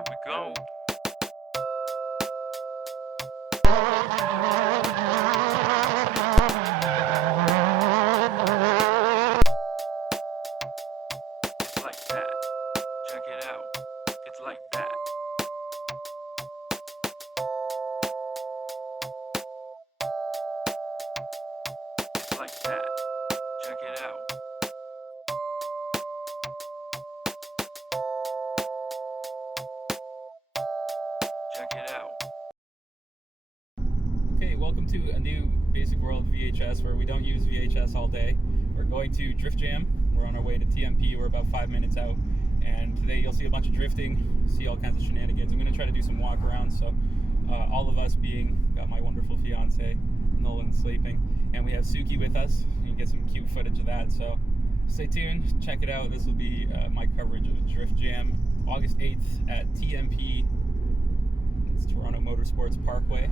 Here we go. It's like that. Check it out. It's like that. It's like that. Check it out. Check it out. Okay, welcome to a new Basic World VHS where we don't use VHS all day. We're going to Drift Jam. We're on our way to TMP. We're about 5 minutes out. And today you'll see a bunch of drifting, see all kinds of shenanigans. I'm going to try to do some walk around. So all of us got my wonderful fiance, Nolan, sleeping. And we have Suki with us. You can get some cute footage of that. So stay tuned, check it out. This will be my coverage of Drift Jam, August 8th at TMP. It's Toronto Motorsports Parkway.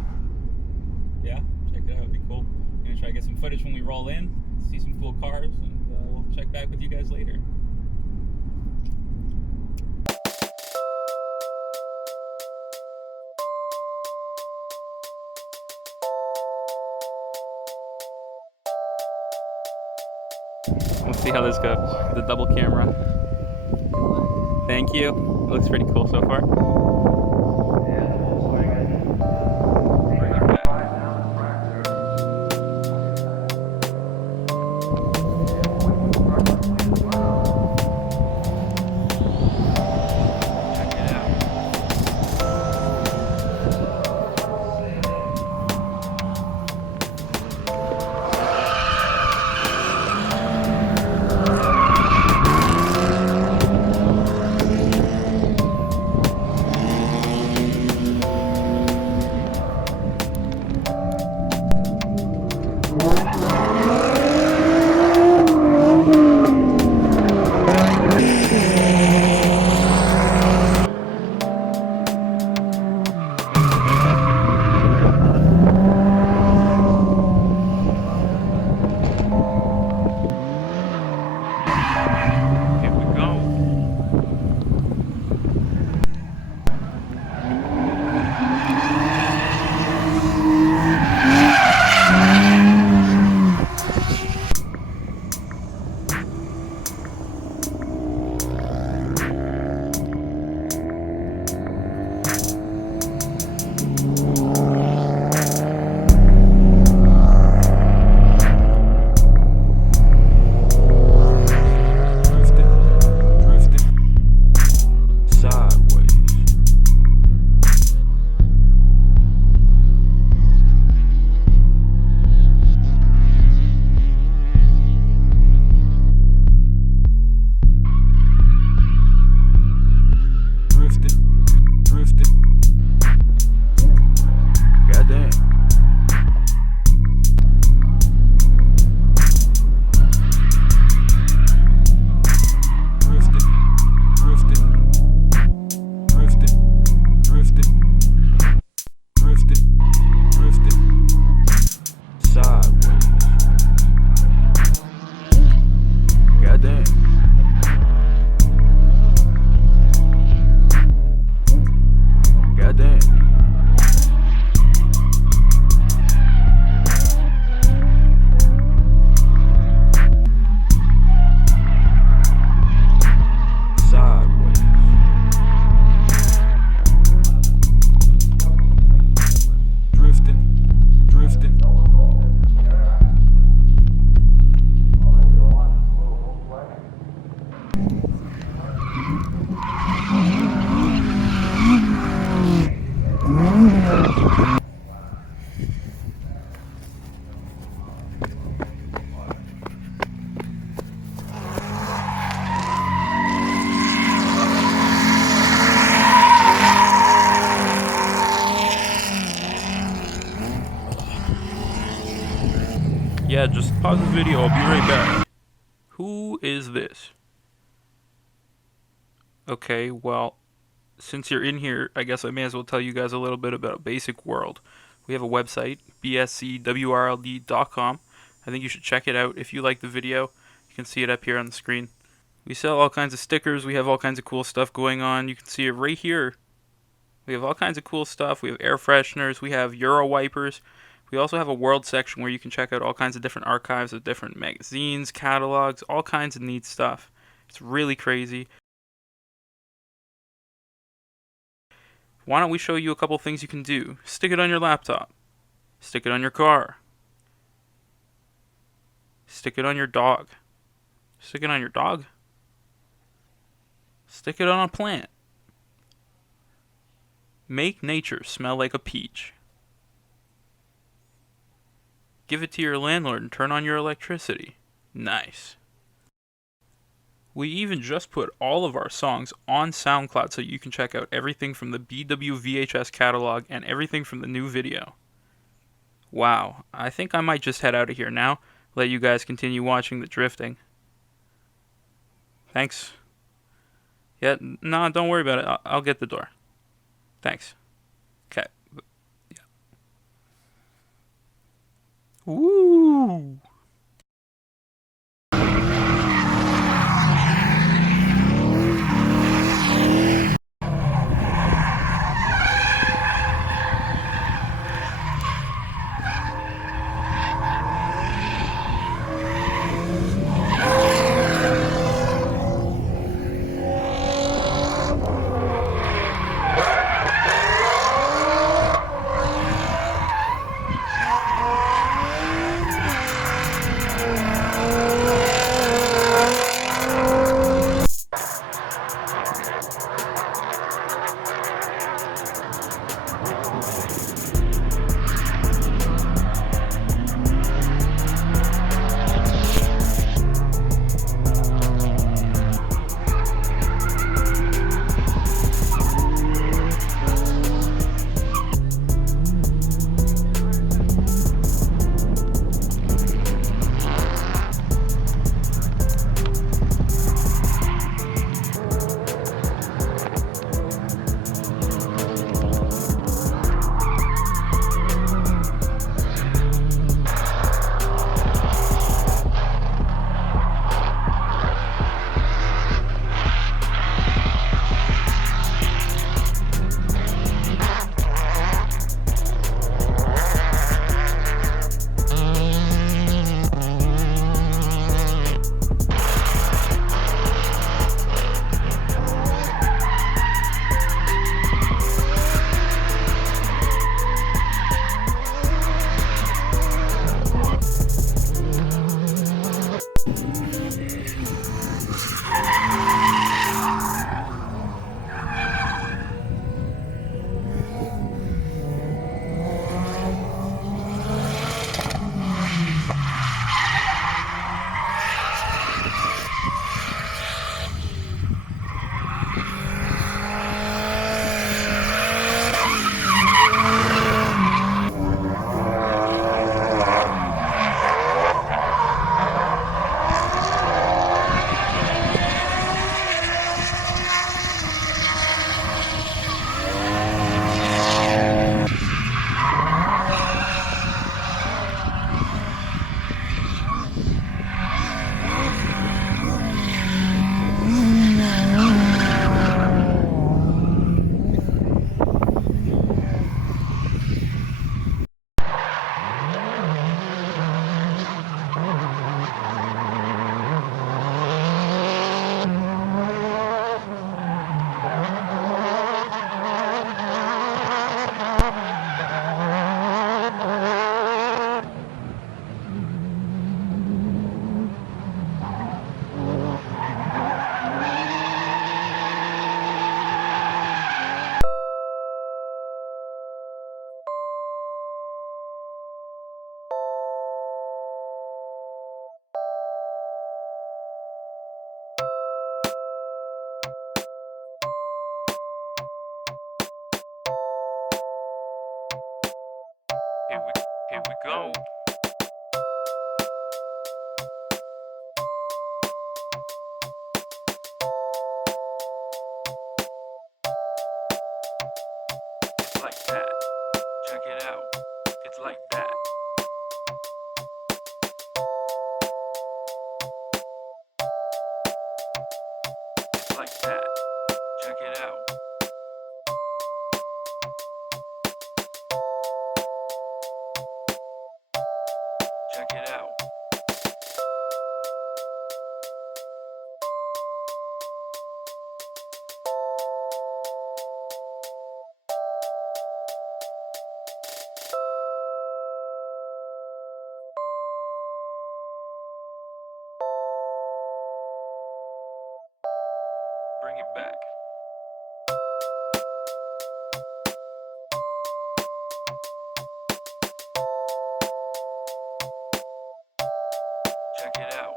Yeah, check it out, it'd be cool. I'm gonna try to get some footage when we roll in, see some cool cars, and we'll check back with you guys later. We'll see how this goes. The double camera. Thank you. It looks pretty cool so far. Yeah, just pause the video, I'll be right back. Who is this? Okay, well, since you're in here, I guess I may as well tell you guys a little bit about Basic World. We have a website, bscwrld.com. I think you should check it out. If you like the video, you can see it up here on the screen. We sell all kinds of stickers. We have all kinds of cool stuff going on. You can see it right here We have all kinds of cool stuff. We have air fresheners. We have Euro wipers. We also have a world section where you can check out all kinds of different archives of different magazines, catalogs, all kinds of neat stuff. It's really crazy. Why don't we show you a couple things you can do? Stick it on your laptop. Stick it on your car. Stick it on your dog. Stick it on your dog. Stick it on a plant. Make nature smell like a peach. Give it to your landlord and turn on your electricity. Nice. We even just put all of our songs on SoundCloud so you can check out everything from the BWVHS catalog and everything from the new video. Wow, I think I might just head out of here now. Let you guys continue watching the drifting. Thanks. Yeah, no, don't worry about it. I'll get the door. Thanks. Okay. Yeah. Woo! Here we go. It's like that. Check it out. It's like that. It's like that. Check it out. bring it back. Check it out.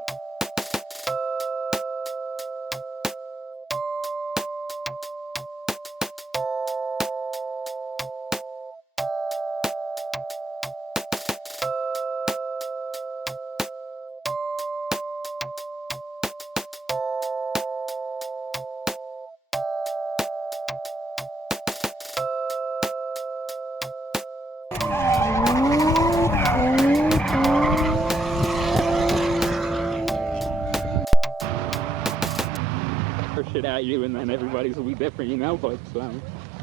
Or shit at you, and then everybody's will be different, you know. But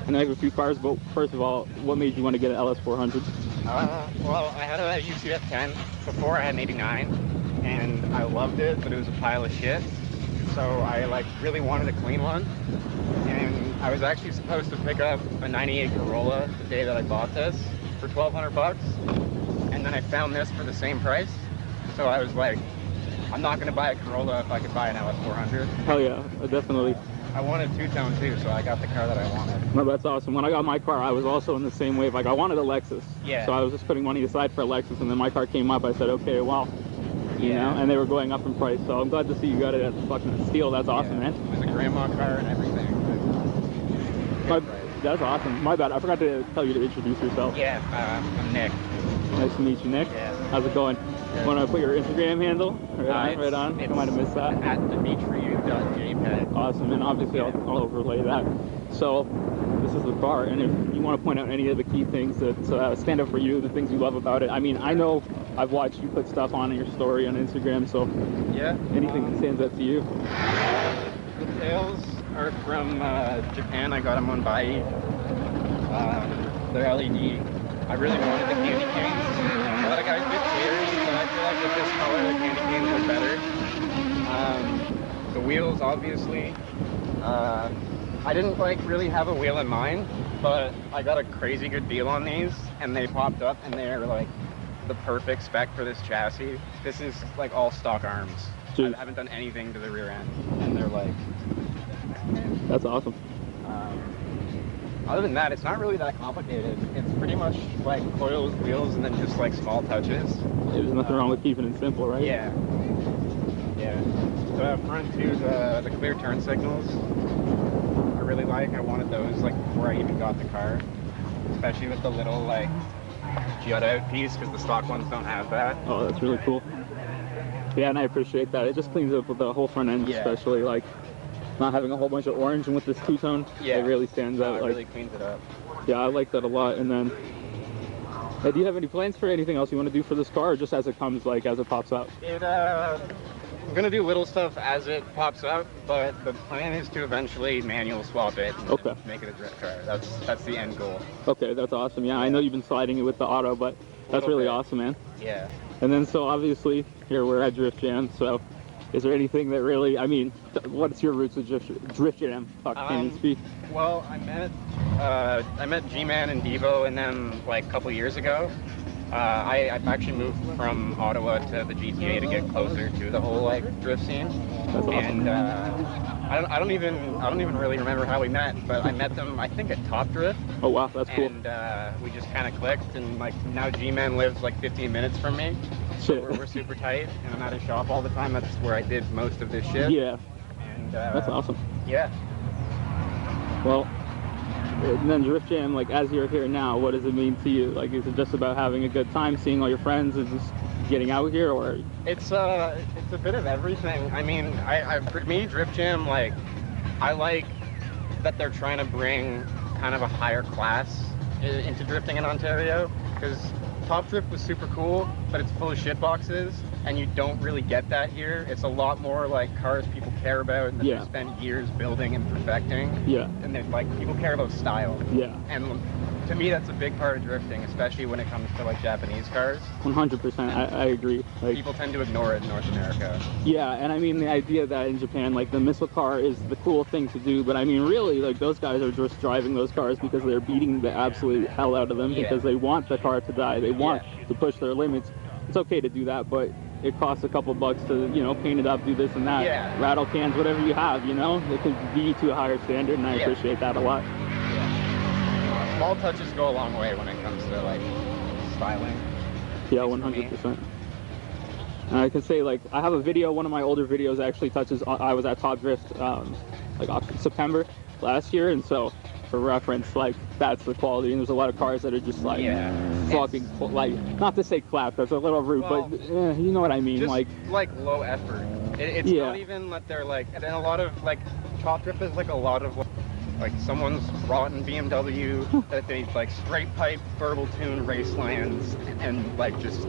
and I have a few cars. But first of all, what made you want to get an LS400? Well, I had a UCF10 before. I had an 89, and I loved it, but it was a pile of shit. So I like really wanted a clean one, and I was actually supposed to pick up a 98 Corolla the day that I bought this for $1,200, and then I found this for the same price. So I was like, I'm not gonna buy a Corolla if I could buy an LS400. Hell yeah, definitely. I wanted two-tone too, so I got the car that I wanted. No, that's awesome. When I got my car, I was also in the same wave. Like, I wanted a Lexus. Yeah. So I was just putting money aside for a Lexus, and then my car came up. I said, okay, well, you know, and they were going up in price. So I'm glad to see you got it at fucking steal. That's awesome, man. It was a grandma car and everything. That's awesome. My bad. I forgot to tell you to introduce yourself. Yeah, I'm Nick. Nice to meet you, Nick. Yeah. How's it going? Good. Want to put your Instagram handle? Right on. I might have missed that. At Demetriou.jpg. Awesome, and obviously I'll overlay that. So this is the car, and if you want to point out any of the key things that stand out for you, the things you love about it. I mean, I know I've watched you put stuff on your story on Instagram, so Yeah. anything that stands out to you? The tails are from Japan. I got them on Bai. They're LED. I really wanted the candy canes. A lot of guys get cherries, but I feel like with this color, the candy canes are better. The wheels, obviously. I didn't like really have a wheel in mind, but I got a crazy good deal on these, and they popped up, and they're like the perfect spec for this chassis. This is like all stock arms. Jeez. I haven't done anything to the rear end, and they're like. That's awesome. Other than that, it's not really that complicated. It's pretty much like coils, wheels, and then just like small touches. There's nothing wrong with keeping it simple, right? Yeah. Yeah. The front two, the clear turn signals, I really like. I wanted those like before I even got the car, especially with the little like jut out piece, because the stock ones don't have that. Oh, that's really cool. Yeah, and I appreciate that. It just cleans up with the whole front end, Yeah. especially like not having a whole bunch of orange, and with this two-tone, Yeah. it really stands out. It Like, really cleans it up. yeah, I like that a lot. And then, do you have any plans for anything else you want to do for this car, or just as it comes, like as it pops out? I'm gonna do little stuff as it pops up, but the plan is to eventually manual swap it and Okay. make it a drift car. That's the end goal. Okay, that's awesome. Yeah, I know you've been sliding it with the auto, but that's Little really bit. awesome, man. Yeah. And then, so obviously, here we're at Drift Jam. So, is there anything that really, I mean, what's your roots of Drift Jam? Fuck, can't even speak. Well, I met G-Man and Devo and them like a couple years ago. I actually moved from Ottawa to the GTA to get closer to the whole like drift scene. That's awesome. And I don't even really remember how we met, but I met them I think at Top Drift. Oh wow, that's cool. And we just kind of clicked, and like now G-Man lives like 15 minutes from me. So Shit. we're super tight, and I'm at his shop all the time. That's where I did most of this shit. Yeah, And that's awesome. yeah. Well, and then Drift Jam, like as you're here now, what does it mean to you? Like, is it just about having a good time, seeing all your friends, is just getting out here, or? It's a bit of everything. I mean, for me, Drift Jam, like, I like that they're trying to bring kind of a higher class into drifting in Ontario, because Top Drift was super cool, but it's full of shit boxes, and you don't really get that here. It's a lot more like cars people care about and that Yeah. they spend years building and perfecting. Yeah. And then like people care about style. Yeah. And to me, that's a big part of drifting, especially when it comes to like Japanese cars. 100%. I agree. Like, People tend to ignore it in North America. yeah, and I mean the idea that in Japan, like the missile car is the cool thing to do, but I mean really, like those guys are just driving those cars because they're beating the absolute hell out of them Yeah. because they want the car to die. They want Yeah. to push their limits. It's okay to do that, but it costs a couple bucks to, you know, paint it up, do this and that, Yeah. rattle cans, whatever you have, you know, it can be to a higher standard, and I Yeah. appreciate that a lot. Small touches go a long way when it comes to like styling. Yeah, Thanks for me. 100%. And I can say, like, I have a video, one of my older videos actually touches, I was at Top Drift, like September last year, and so for reference, like, that's the quality, and there's a lot of cars that are just like, Yeah. fucking, like, not to say clap, that's a little rude, Well, but you know what I mean, Just like low effort. It's Yeah. not even that they're like, and a lot of like Top Drift is like a lot of like someone's rotten BMW that they like straight pipe verbal tune racelands and like just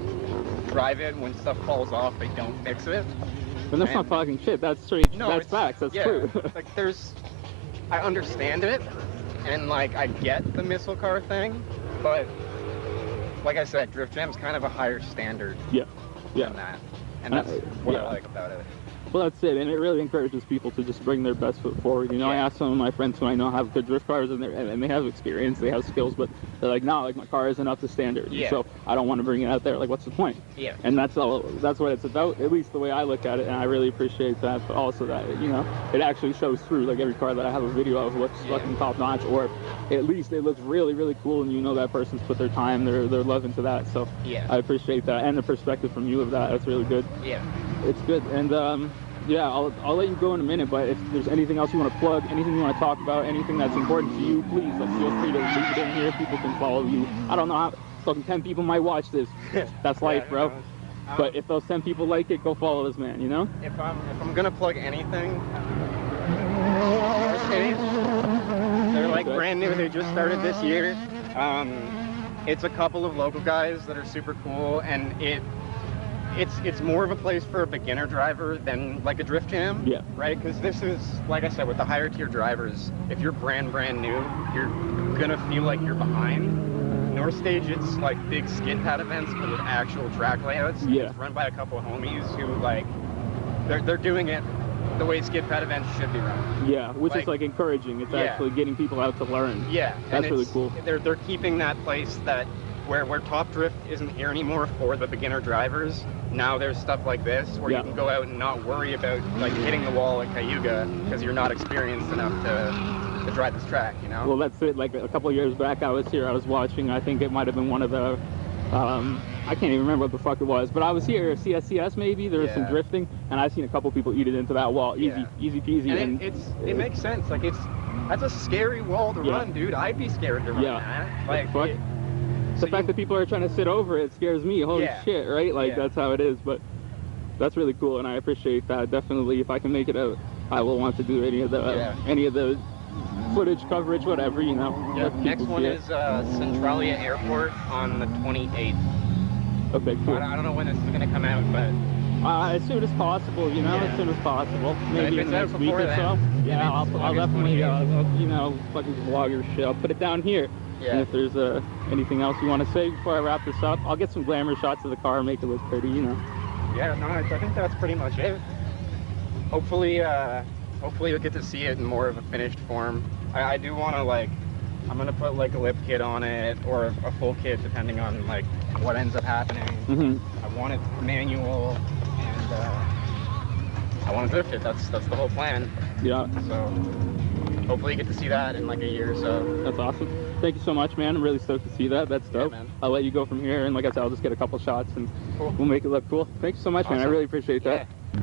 drive it. When stuff falls off, they don't fix it. and that's not talking shit, that's straight, No, that's it's- facts, that's yeah, true. like I understand it, and like I get the missile car thing, but like I said, Drift Jam's kind of a higher standard Yeah, yeah. than that, and that's what yeah. I like about it. Well, that's it, and it really encourages people to just bring their best foot forward. You know, I Yeah. asked some of my friends who I know have good drift cars, and they have experience, they have skills, but they're like, no, like my car isn't up to standard, Yeah. so I don't want to bring it out there. Like, what's the point? Yeah. And that's all. That's what it's about, at least the way I look at it, and I really appreciate that. But also that, you know, it actually shows through. Like every car that I have a video of looks Yeah. fucking top notch, or at least it looks really, really cool, and you know that person's put their time, their love into that. So Yeah. I appreciate that, and the perspective from you of that. That's really good. Yeah. It's good, and yeah, I'll let you go in a minute, but if there's anything else you want to plug, anything you want to talk about, anything that's important to you, please, like, feel free to leave it in here. People can follow you. I don't know how, fucking 10 people might watch this. That's life, who bro. knows? But if those 10 people like it, go follow this man, you know? If I'm gonna plug anything, Arcade, they're like Okay. brand new. They just started this year. It's a couple of local guys that are super cool, and it's more of a place for a beginner driver than like a drift jam. Yeah. Right? Because this is, like I said, with the higher tier drivers, if you're brand new, you're gonna feel like you're behind. North Stage, it's like big skid pad events, but with actual track layouts. Yeah. It's run by a couple of homies who like they're doing it the way skid pad events should be run. Yeah, which is like encouraging. It's Yeah. actually getting people out to learn. Yeah, That's and really it's- cool. They're keeping that place that where Top Drift isn't here anymore for the beginner drivers. Now there's stuff like this where Yeah. you can go out and not worry about like hitting the wall at Cayuga because you're not experienced enough to drive this track, you know? Well, that's it. Like a couple of years back, I was here. I was watching. I think it might have been one of the. I can't even remember what the fuck it was, but I was here. CSCS maybe. There was some Yeah. drifting, and I've seen a couple people eat it into that wall. Easy, Yeah. easy peasy. And it makes sense. Like that's a scary wall to Yeah. run, dude. I'd be scared to run Yeah. that. Like Fuck. The fact that people are trying to sit over it scares me. Holy Yeah. shit, right? Like Yeah. that's how it is. But that's really cool, and I appreciate that. Definitely, if I can make it out, I will want to do any of the footage, coverage, whatever, you know. Yeah, let next people one see it. is Centralia Airport on the 28th. Okay, cool. I don't know when this is gonna come out, but As soon as possible, you know, Yeah. as soon as possible. if Maybe it's in the out next week before or then, so. maybe Yeah, I'll it's definitely, August you know, fucking vlog your shit. I'll put it down here. Yeah. And if there's anything else you want to say before I wrap this up, I'll get some glamour shots of the car, make it look pretty, you know. yeah, no, I think that's pretty much it. Hopefully you'll get to see it in more of a finished form. I do want to I'm gonna put like a lip kit on it or a full kit depending on like what ends up happening. Mm-hmm. I want it manual and I want to drift it. That's the whole plan. Yeah, So hopefully you get to see that in like a year or so. that's awesome. Thank you so much, man. I'm really stoked to see that. That's dope. man. I'll let you go from here, and like I said, I'll just get a couple shots, and Cool. we'll make it look cool. Thank you so much, man. I Awesome. really appreciate that. Yeah.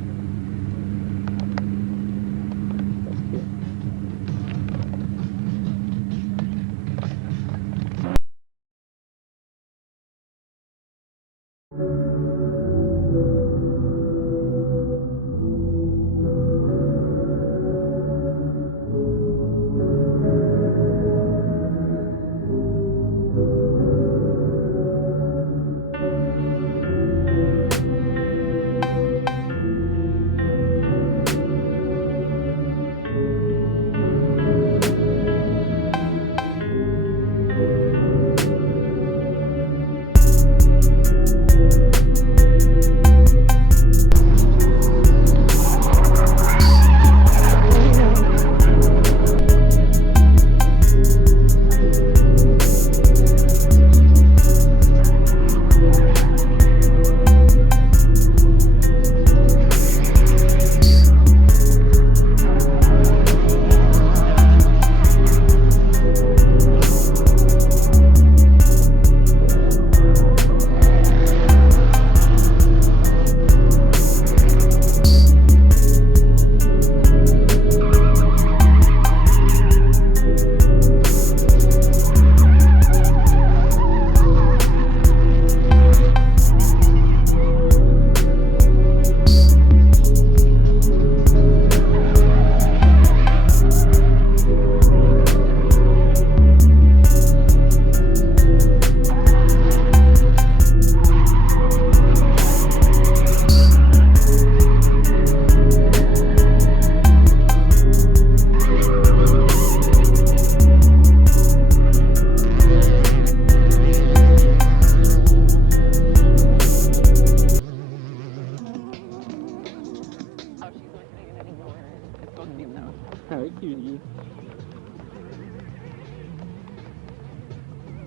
How cute you.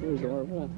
You're adorable.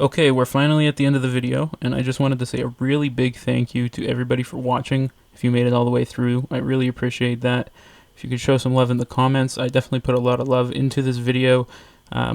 Okay, we're finally at the end of the video, and I just wanted to say a really big thank you to everybody for watching. If you made it all the way through, I really appreciate that. If you could show some love in the comments, I definitely put a lot of love into this video.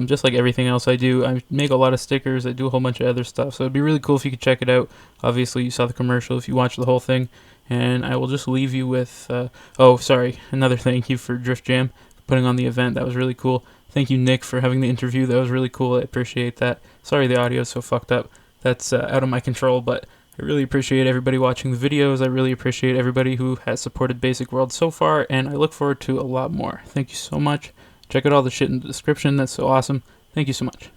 Just like everything else I do, I make a lot of stickers, I do a whole bunch of other stuff, so it'd be really cool if you could check it out. Obviously, you saw the commercial if you watched the whole thing, and I will just leave you with, another thank you for Drift Jam, for putting on the event. That was really cool. Thank you, Nick, for having the interview. That was really cool. I appreciate that. Sorry the audio is so fucked up. That's out of my control, but I really appreciate everybody watching the videos. I really appreciate everybody who has supported Basic World so far, and I look forward to a lot more. Thank you so much. Check out all the shit in the description. That's so awesome. Thank you so much.